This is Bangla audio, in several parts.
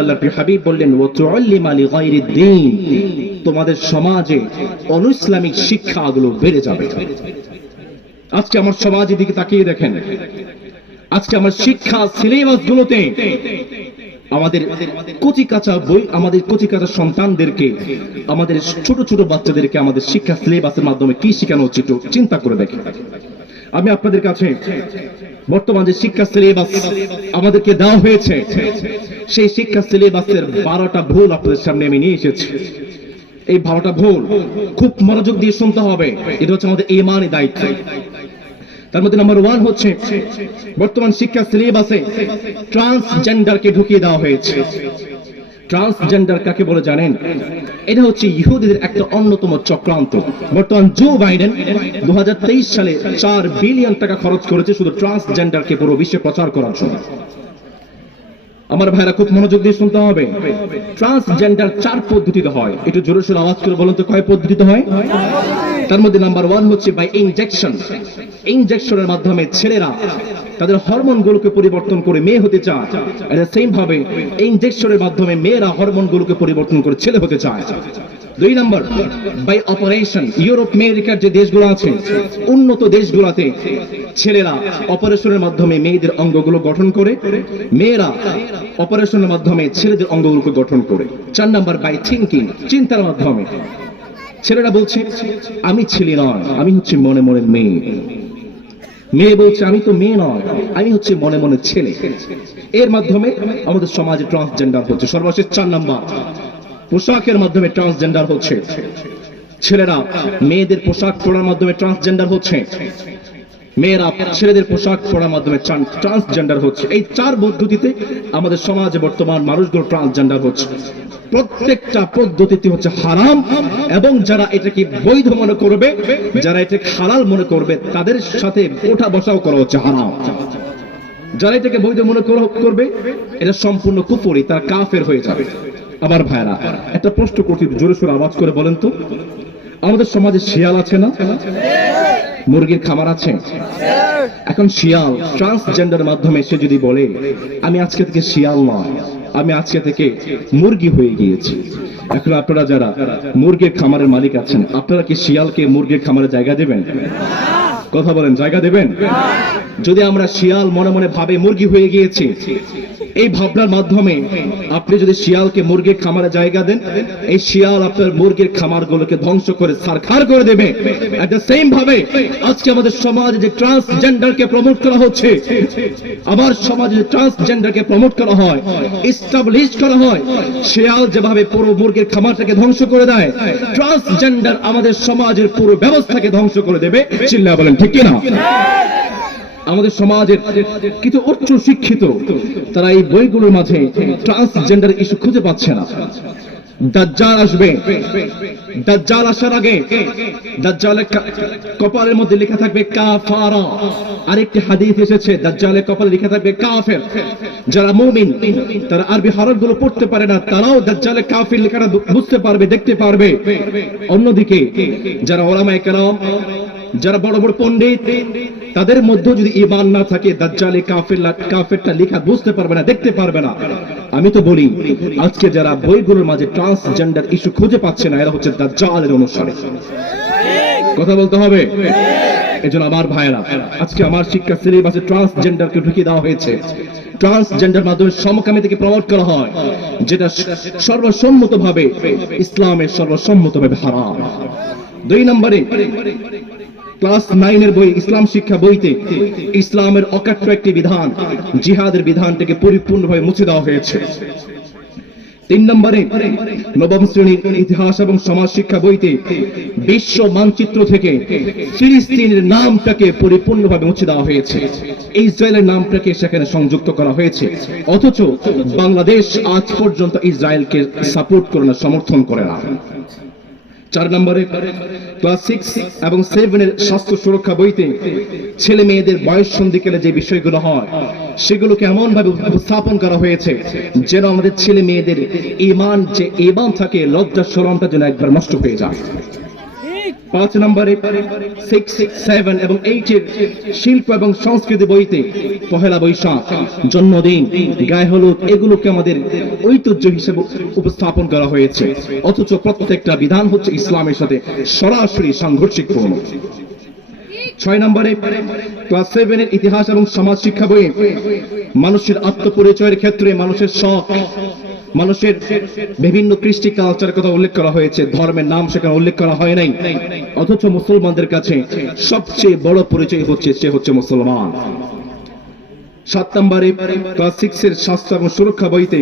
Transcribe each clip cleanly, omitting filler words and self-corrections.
আল্লাহর হাবিব বললেন ওয়া তুআল্লিমা লিগাইরিদ দ্বীন, তোমাদের সমাজে অনৈসলামিক শিক্ষাগুলো বেড়ে যাবে। আজকে আমার সমাজের দিকে তাকিয়ে দেখেন, আজকে আমার শিক্ষা সিলেবাসগুলোতে আমাদের কচিকাঁচা বই, আমাদের কচিকাঁচা সন্তানদেরকে, আমাদের ছোট ছোট বাচ্চাদেরকে আমাদের শিক্ষা সিলেবাসের মাধ্যমে কি শেখানো হচ্ছে একটু চিন্তা করে দেখেন। আমি আপনাদের কাছে বর্তমান যে শিক্ষা সিলেবাস আমাদেরকে দেওয়া হয়েছে, সেই শিক্ষা সিলেবাসের 12টা ভুল আপনাদের সামনে আমি নিয়ে এসেছি। এই 12টা ভুল খুব মনোযোগ দিয়ে শুনতে হবে, এটা হচ্ছে আমাদের ঈমানি দায়িত্ব। তার মধ্যে নাম্বার 1 হচ্ছে বর্তমান শিক্ষা সিলেবাসে ট্রান্সজেন্ডারকে ঢুকিয়ে দেওয়া হয়েছে। ট্রান্সজেন্ডার কাকে বলে জানেন? এটা হচ্ছে ইহুদিদের একটা অন্যতম চক্রান্ত। বর্তমান জো বাইডেন 2023 সালে 4 বিলিয়ন টাকা খরচ করেছে শুধু ট্রান্সজেন্ডারকে পুরো বিশ্বে প্রচার করার জন্য। আমার ভাইরা খুব মনোযোগ দিয়ে শুনতে হবে। ট্রান্সজেন্ডার 4 পদ্ধতিতে হয়। একটু জোরে সোরে আওয়াজ করে বলুন তো কয় পদ্ধতিতে হয়? তার মধ্যে নাম্বার 1 হচ্ছে বাই ইনজেকশন। ইনজেকশনের মাধ্যমে ছেলেরা তাদের হরমোনগুলোকে পরিবর্তন করে মেয়ে হতে চায়, আর সেম ভাবে ইনজেকশনের মাধ্যমে মেয়েরা হরমোনগুলোকে পরিবর্তন করে ছেলে হতে চায়। 2 নাম্বার বাই অপারেশন। ইউরোপ আমেরিকার যে দেশগুলো আছে, উন্নত দেশগুলোতে ছেলেরা অপারেশনের মাধ্যমে মেয়েদের অঙ্গগুলো গঠন করে, মেয়েরা অপারেশনের মাধ্যমে ছেলেদের অঙ্গগুলোকে গঠন করে। 4 নাম্বার বাই থিংকিং। চিন্তার মাধ্যমে ছেলেরা বলছে আমি ছেলে নয়, আমি হচ্ছে মনে মনে মেয়ে। মেয়ে বলছে আমি তো মেয়ে নয়, আমি হচ্ছে মনে মনে ছেলে। এর মাধ্যমে আমাদের সমাজে ট্রান্সজেন্ডার হচ্ছে। সর্বশেষ 4 নাম্বার, পোশাকের মাধ্যমে ট্রান্সজেন্ডার হচ্ছে। ছেলেরা মেয়েদের পোশাক পরার মাধ্যমে ট্রান্সজেন্ডার হচ্ছে, মেয়েরা ছেলেদের পোশাক পরার মাধ্যমে ট্রান্সজেন্ডার হচ্ছে। এই 4 পদ্ধতিতে আমাদের সমাজে বর্তমান মানুষগুলো ট্রান্সজেন্ডার হচ্ছে। প্রত্যেকটা পদ্ধতিতে হচ্ছে হারাম, এবং যারা এটাকে বৈধ মনে করবে, যারা এটাকে হালাল মনে করবে, তাদের সাথে ওঠা বসাও করা হচ্ছে হারাম। যারা এটাকে বৈধ মনে করবে, এটা সম্পূর্ণ কুফরি, তারা কাফের হয়ে যাবে। আবার ভাইরা একটা প্রশ্ন করছি, জোরে সোরে আওয়াজ করে বলেন তো, আমাদের সমাজে শিয়াল আছে না? মুরগির খামার আছে। এখন শিয়াল ট্রান্সজেন্ডার মাধ্যমে সে যদি বলে আমি আজকে থেকে শিয়াল নয়, আমি আজকে থেকে মুরগি হয়ে গিয়েছি, এখন আপনারা যারা মুরগির খামারের মালিক আছেন, আপনারা কি শিয়ালকে মুরগির খামারে জায়গা দেবেন? কথা বলেন, জায়গা দেবেন? যদি আমরা শিয়াল মনে মনে ভাবে মুরগি হয়ে গিয়েছি, এই ভাবনার মাধ্যমে আপনি যদি শিয়ালকে মুরগির খামারে জায়গা দেন, এই শিয়াল আপনার মুরগির খামারগুলোকে ধ্বংস করে ছারখার করে দেবে। এট দ্য সেম ভাবে আজকে আমাদের সমাজে যে ট্রান্সজেন্ডারকে প্রমোট করা হচ্ছে, আমার সমাজে যে ট্রান্সজেন্ডারকে প্রমোট করা হয়, এস্টাবলিশ করা হয়, শিয়াল যেভাবে পুরো মুরগির খামারটাকে ধ্বংস করে দেয়, ট্রান্সজেন্ডার আমাদের সমাজের পুরো ব্যবস্থাকে ধ্বংস করে দেবে। চিল্লা বলেন ঠিক কিনা? আমাদের সমাজের কিছু উচ্চ শিক্ষিত তারা এই বইগুলোর মাঝে ট্রান্সজেন্ডার ইস্যু খুঁজে পাচ্ছে না। দাজ্জাল আসবে, দাজ্জাল আসার আগে দাজ্জালের কপালের মধ্যে লেখা থাকবে কাফারা। আরেকটি হাদিস এসেছে দাজ্জালের কপালে লেখা থাকবে কাফের। যারা মুমিন তারা আরবি হরফগুলো পড়তে পারে না, তারাও দাজ্জালের কাফির লেখাটা বুঝতে পারবে, দেখতে পারবে। অন্যদিকে যারা উলামায়ে কেরাম, যারা বড় বড় পণ্ডিত, তাদের মধ্যে যদি ঈমান না থাকে, দাজ্জালে কাফেরটা লেখা বুঝতে পারবে না, দেখতে পারবে না। আমি তো বলি আজকে যারা বইগুলোর মাঝে ট্রান্সজেন্ডার ইস্যু খুঁজে পাচ্ছে না, এরা হচ্ছে দাজ্জালের অনুসারী। কথা বলতে হবে। এজন্য আমার ভাইরা, আজকে আমার শিক্ষা সিলেবাসে ট্রান্সজেন্ডারকে ঢুকিয়ে দেওয়া হয়েছে। ট্রান্সজেন্ডার মাধ্যমে সমকামিতাকে প্রমোট করা হয়, যেটা সর্বসম্মতভাবে ইসলামের সর্বসম্মতভাবে হারাম। 2 নম্বরে ক্লাস 9 এর বই ইসলাম শিক্ষা বইতে ইসলামের অকাট্য একটি বিধান, জিহাদের বিধানটাকে পরিপূর্ণভাবে মুছে দেওয়া হয়েছে। 3 নম্বরে নবম শ্রেণীর ইতিহাস এবং সমাজ শিক্ষা বইতে বিশ্ব মানচিত্র থেকে ফিলিস্তিনের নামটাকে পরিপূর্ণভাবে মুছে দেওয়া হয়েছে, ইসরায়েলের নামটাকে সেখানে সংযুক্ত করা হয়েছে। অথচ বাংলাদেশ আজ পর্যন্ত ইসরায়েলকে সাপোর্ট করে না, সমর্থন করে না। 4 নম্বরে ক্লাস 6 এবং 7 এর স্বাস্থ্য সুরক্ষা বইতে ছেলে মেয়েদের বয়স সন্ধিকালে যে বিষয়গুলো হয়, সেগুলোকে এমন ভাবে উপস্থাপন করা হয়েছে যেন আমাদের ছেলে মেয়েদের ঈমান যে ঈমান থাকে, লজ্জা শরমটা যেন একবার নষ্ট হয়ে যায়। 5 নম্বরে 6, 7 এবং 8 এর শিল্প এবং সংস্কৃতি বইতে পহেলা বৈশাখ, জন্মদিন, গায়ে হলুদ এগুলোকে আমাদের ঐতিহ্য হিসেবে উপস্থাপন করা হয়েছে, অথচ প্রত্যেকটা বিধান হচ্ছে ইসলামের সাথে সরাসরি সাংঘর্ষিকপূর্ণ। 6 নম্বরে ক্লাস 7 এর ইতিহাস এবং সমাজ শিক্ষা বইয়ে মানুষের আত্মপরিচয়ের ক্ষেত্রে মানুষের শখ, মানুষের বিভিন্ন কৃষ্টি কালচারের কথা উল্লেখ করা হয়েছে, ধর্মের নাম সেখানে উল্লেখ করা হয় নাই, অথচ মুসলমানদের কাছে সবচেয়ে বড় পরিচয় হচ্ছে সে হচ্ছে মুসলমান। 7 নম্বরে ক্লাস 6 এর স্বাস্থ্য এবং সুরক্ষা বইতে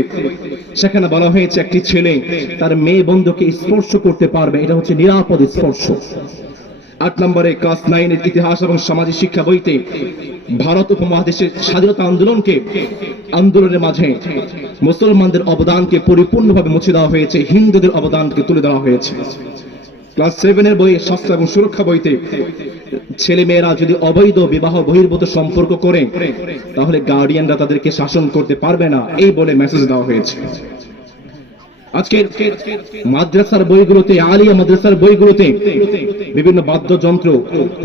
সেখানে বলা হয়েছে একটি ছেলে তার মেয়ে বন্ধুকে স্পর্শ করতে পারবে, এটা হচ্ছে নিরাপদ স্পর্শ। 8 নম্বরে ক্লাস 9 এর ইতিহাস এবং সামাজিক শিক্ষা বইতে ভারত উপমহাদেশের স্বাধীনতা আন্দোলনের মাঝে মুসলমানদের অবদানকে পরিপূর্ণভাবে মুছে দেওয়া হয়েছে, হিন্দুদের অবদানকে তুলে দেওয়া হয়েছে। ক্লাস 7 এর বইয়ে স্বাস্থ্য এবং সুরক্ষা বইতে ছেলে মেয়েরা যদি অবৈধ বিবাহ বহির্ভূত সম্পর্ক করে তাহলে গার্ডিয়ানরা তাদেরকে শাসন করতে পারবে না, এই বলে মেসেজ দেওয়া হয়েছে। আজকের মাদ্রাসার বইগুলোতে, আলিয়া মাদ্রাসার বইগুলোতে বিভিন্ন বাদ্যযন্ত্র,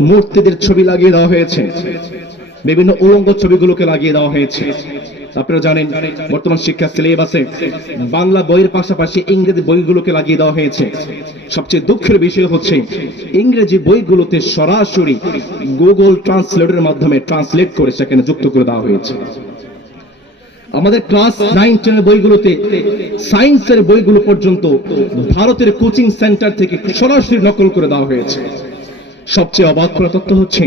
মূর্তিদের ছবি লাগিয়ে দেওয়া হয়েছে, বিভিন্ন উলঙ্গ ছবিগুলোকে লাগিয়ে দেওয়া হয়েছে। আপনারা জানেন বর্তমান শিক্ষা সিলেবাসে বাংলা বইয়ের পাশাপাশি ইংরেজি বইগুলোকে লাগিয়ে দেওয়া হয়েছে। সবচেয়ে দুঃখের বিষয় হচ্ছে ইংরেজি বইগুলোতে সরাসরি গুগল ট্রান্সলেটরের মাধ্যমে ট্রান্সলেট করে সেখানে যুক্ত করে দেওয়া হয়েছে। আমাদের ক্লাস 9, 10 এর বইগুলোতে সায়েন্সের বইগুলো পর্যন্ত ভারতের কোচিং সেন্টার থেকে সরাসরি নকল করে দেওয়া হয়েছে। সবচেয়ে অবাক করা তথ্য হচ্ছে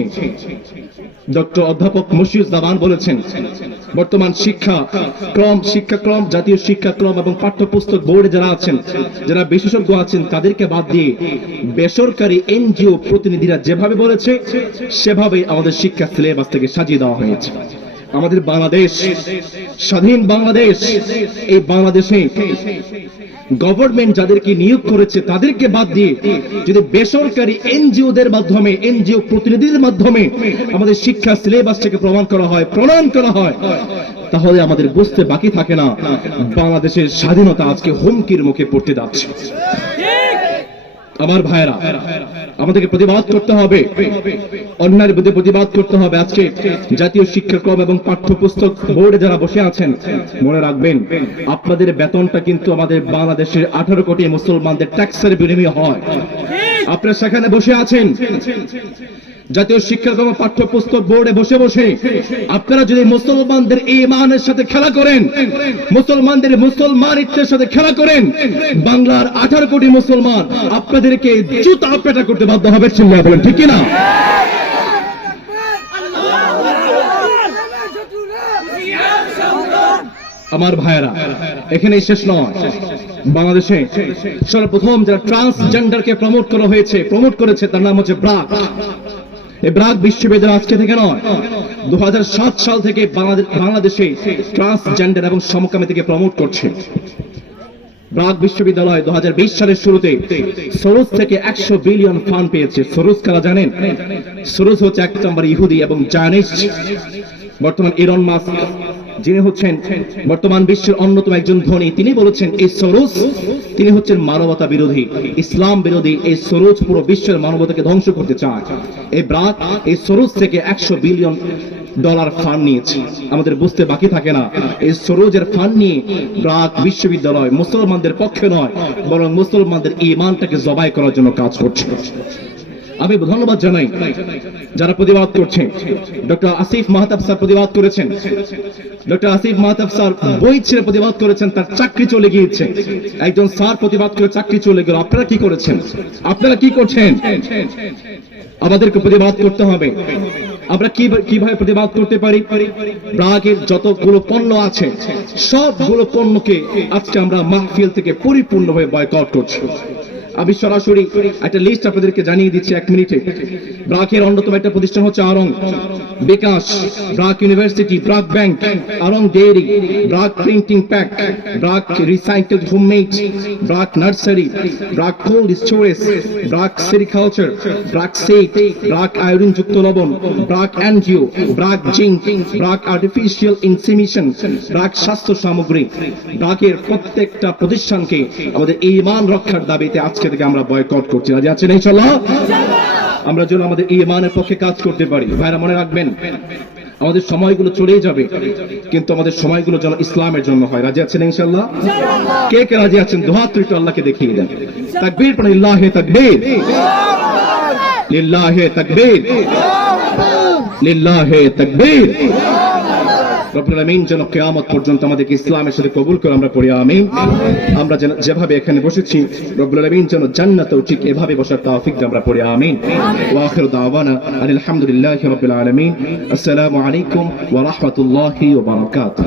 ডক্টর অধ্যাপক মশিউজ্জামান বলেছেন বর্তমান শিক্ষাক্রম, জাতীয় শিক্ষাক্রম এবং পাঠ্যপুস্তক বোর্ডে যারা আছেন, যারা বিশেষজ্ঞ আছেন, তাদেরকে বাদ দিয়ে বেসরকারি এনজিও প্রতিনিধিরা যেভাবে বলেছে সেভাবে আমাদের শিক্ষা সিলেবাস থেকে সাজিয়ে দেওয়া হয়েছে। আমাদের বাংলাদেশ, স্বাধীন বাংলাদেশ, এই বাংলাদেশে গভর্নমেন্ট যাদেরকে নিয়োগ করেছে তাদেরকে বাদ দিয়ে যদি বেসরকারি এনজিওদের মাধ্যমে, এনজিও প্রতিনিধিদের মাধ্যমে আমাদের শিক্ষা সিলেবাসটাকে প্রণয়ন করা হয় তাহলে আমাদের বুঝতে বাকি থাকে না বাংলাদেশের স্বাধীনতা আজকে হুমকির মুখে পড়তে যাচ্ছে। আমার ভাইরা, আমাদেরকে প্রতিবাদ করতে হবে, অন্যায়ের বিরুদ্ধে প্রতিবাদ করতে হবে। আজকে জাতীয় শিক্ষাক্রম এবং পাঠ্যপুস্তক বোর্ডে যারা বসে আছেন, মনে রাখবেন আপনাদের বেতনটা কিন্তু আমাদের বাংলাদেশের 18 কোটি মুসলমানদের ট্যাক্সের বিনিময়ে হয়। আপনারা সেখানে বসে আছেন জাতীয় শিক্ষাক্রম পাঠ্যপুস্তক বোর্ডে বসে আপনারা যদি মুসলমানদের ঈমানের সাথে খেলা করেন, মুসলমানদের মুসলমানিত্বের সাথে খেলা করেন, বাংলার 18 কোটি মুসলমান আপনাদেরকে জুতা পেটা করতে বাধ্য হবে। চিল্লায়া বলেন ঠিক কিনা? আমার ভাইয়েরা, এখানেই শেষ নয়। বাংলাদেশে সর্বপ্রথম যারা ট্রান্সজেন্ডারকে প্রমোট করেছে তার নাম হচ্ছে ব্রাক। এই ব্রাক বিশ্ববিদ্যালয় আজকে থেকে নয়, 2007 সাল থেকে বাংলাদেশে ট্রান্সজেন্ডার এবং সমকামিতাকে প্রমোট করছে। ব্রাক বিশ্ববিদ্যালয় 2020 সালের শুরুতে সোরস থেকে 100 বিলিয়ন ফান্ড পেয়েছে। সোরস কারা জানেন? সোরস হচ্ছে 1 নম্বর ইহুদি এবং জায়নিস্ট। বর্তমান ইলন মাস্ক, যিনি হচ্ছেন বর্তমান বিশ্বের অন্যতম একজন ধনী, তিনি বলেছেন এই সোরস, তিনি হচ্ছেন মানবতা বিরোধী, ইসলাম বিরোধী। এই সোরস পুরো বিশ্বের মানবতাকে ধ্বংস করতে চায়। এই ব্রাক এই সোরস থেকে 100 বিলিয়ন ডলার ফান্ড নিয়েছে। আমাদের বুঝতে বাকি থাকে না এই সোরসের ফান্ড নিয়ে ব্রাক বিশ্ববিদ্যালয় মুসলমানদের পক্ষে নয়, বরং মুসলমানদের ঈমানটাকে জবাই করার জন্য কাজ করছে। আমি ধন্যবাদ জানাই যারা প্রতিবাদ করছেন। ডক্টর আসিফ মাহতাব স্যার প্রতিবাদ করেছেন। ডক্টর আসিফ মাহতাব স্যার বই ছেড়ে প্রতিবাদ করেছেন, তার চাকরি চলে গিয়েছে। একজন স্যার প্রতিবাদ করে চাকরি চলে গেল। আপনারা কি করেছেন? আপনারা কি করছেন? আমাদেরকে প্রতিবাদ করতে হবে। আমরা কিভাবে প্রতিবাদ করতে পারি? ব্রাকের যতগুলো পণ্য আছে সবগুলো পণ্যকে আজকে আমরা মাহফিল থেকে পরিপূর্ণভাবে বয়কট করছি। আমি সরাসরি একটা লিস্ট আপনাদেরকে জানিয়ে দিচ্ছি 1 মিনিটে। ব্রাকের অন্যতম একটা প্রতিষ্ঠান হচ্ছে Aarong. Bikash, BRAC university, BRAC bank, Aarong dairy, BRAC printing pack, BRAC recycled homemade, BRAC nursery, BRAC cold storage, BRAC sericulture, BRAC set, BRAC iodine যুক্ত লবণ, BRAC NGO, BRAC zinc, BRAC artificial insemination, BRAC স্বাস্থ্য সামগ্রী, ব্রাকের প্রত্যেকটা প্রতিষ্ঠানকে আমাদের ঈমান রক্ষার দাবিতে আজকে থেকে আমরা বয়কট করছি। রাজি আছেন ইনশাআল্লাহ? আমরা যেন আমাদের ঈমানের পক্ষে কাজ করতে পারি। ভাইরা মনে রাখবেন, আমাদের সময়গুলো চলেই যাবে, কিন্তু আমাদের সময়গুলো যেন ইসলামের জন্য হয়। রাজি আছেন ইনশাআল্লাহ? কে কে রাজি আছেন? দুহাত তুলে আল্লাহকে দেখিয়ে দেন। তাকবীর পড়েন, লিল্লাহি তাকবীর, লিল্লাহি তাকবীর, লিল্লাহি তাকবীর। রব্বুল আমিন যেন কিয়ামত পর্যন্ত আমাদেরকে ইসলামের সাথে কবুল করে, আমরা পড়ি আমিন। আমরা যেভাবে এখানে বসেছি, রব্বুল আমিন যেন জান্নাতেও ঠিক এভাবে বসার তৌফিক দেন, আমরা পড়ি আমিন। ওয়া আখিরু দাওয়ানা আলহামদুলিল্লাহি রাব্বিল আলামিন। আসসালামু আলাইকুম ওয়া রাহমাতুল্লাহি ওয়া বারাকাতুহু।